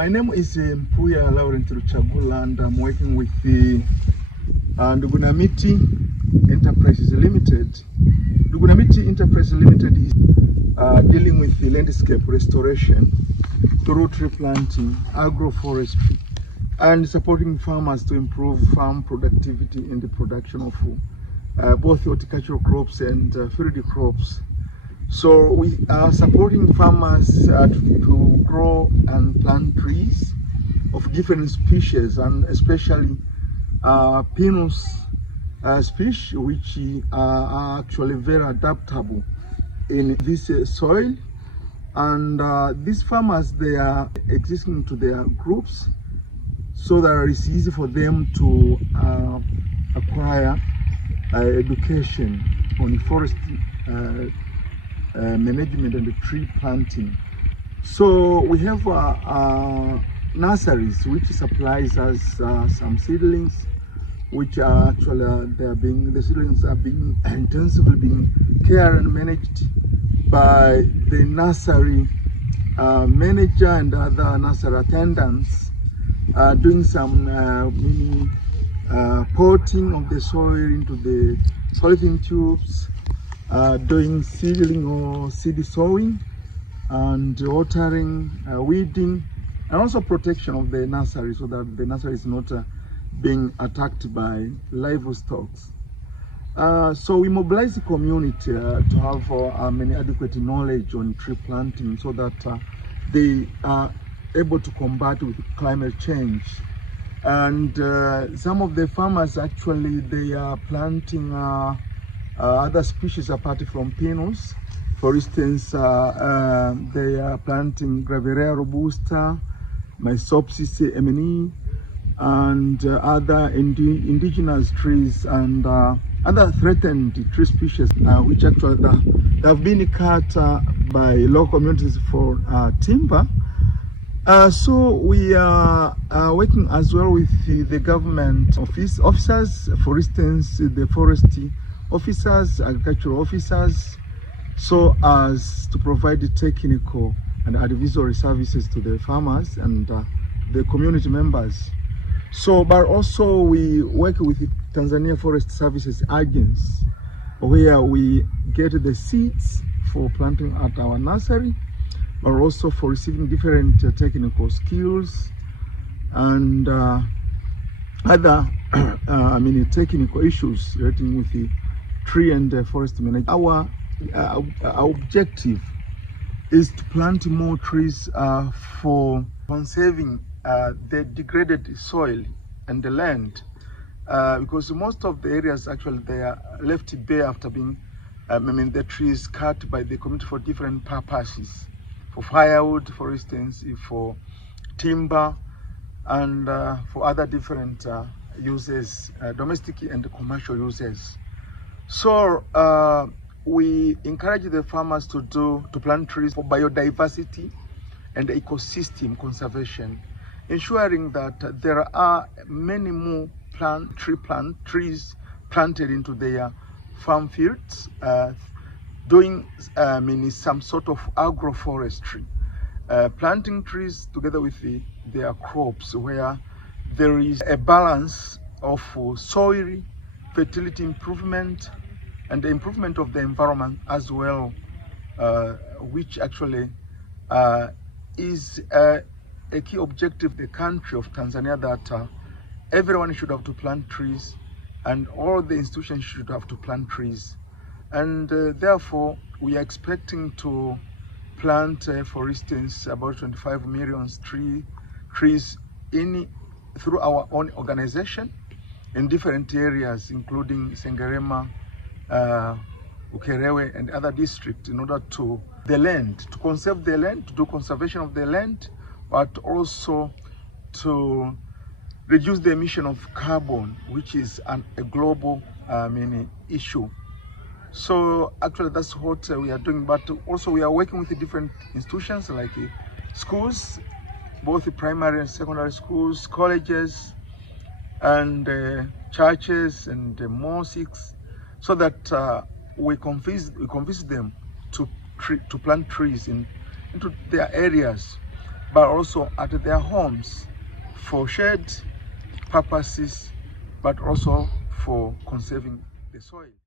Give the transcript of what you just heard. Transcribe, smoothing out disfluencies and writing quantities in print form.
My name is Mpuya Laurent Ruchagula, and I'm working with the Ndugunamiti Enterprises Limited. Ndugunamiti Enterprises Limited is dealing with the landscape restoration through tree planting, agroforestry, and supporting farmers to improve farm productivity in the production of both horticultural crops and field crops. So we are supporting farmers to grow and plant trees of different species, and especially pinus species, which are actually very adaptable in this soil. And these farmers, they are existing to their groups so that it's easy for them to acquire education on forest management and the tree planting. So we have nurseries which supplies us some seedlings, which are actually the seedlings are being intensively being cared and managed by the nursery manager and other nursery attendants, doing some mini potting of the soil into the polythene tubes, doing seedling or seed sowing, and watering, weeding, and also protection of the nursery so that the nursery is not being attacked by livestock. So we mobilize the community to have adequate knowledge on tree planting so that they are able to combat with climate change. And some of the farmers actually, they are planting other species apart from pinus. For instance, they are planting Graverea robusta, Mysopsis emini, and other indigenous trees and other threatened tree species, which actually they have been cut by local communities for timber. So we are working as well with the government officers, for instance, the forestry officers, agricultural officers, so as to provide the technical and advisory services to the farmers and the community members. So, but also we work with the Tanzania Forest Services agents, where we get the seeds for planting at our nursery, but also for receiving different technical skills and other technical issues relating with the tree and forest management. Our objective is to plant more trees for conserving the degraded soil and the land, because most of the areas actually they are left bare after being the trees cut by the community for different purposes, for firewood, for instance, for timber, and for other different uses, domestic and commercial uses. So we encourage the farmers to plant trees for biodiversity and ecosystem conservation, ensuring that there are many more trees planted into their farm fields, doing some sort of agroforestry, planting trees together with their crops, where there is a balance of soil fertility improvement and the improvement of the environment as well, which actually is a key objective of the country of Tanzania, that everyone should have to plant trees and all the institutions should have to plant trees. And therefore, we are expecting to plant, for instance, about 25 million trees through our own organization in different areas, including Sengerema, Ukerewe, and other districts, in order to conserve the land, to do conservation of the land, but also to reduce the emission of carbon, which is a global issue. So actually that's what we are doing, but also we are working with the different institutions like schools, both the primary and secondary schools, colleges, and churches and mosques, so that we convince them to plant trees into their areas, but also at their homes for shade purposes, but also for conserving the soil.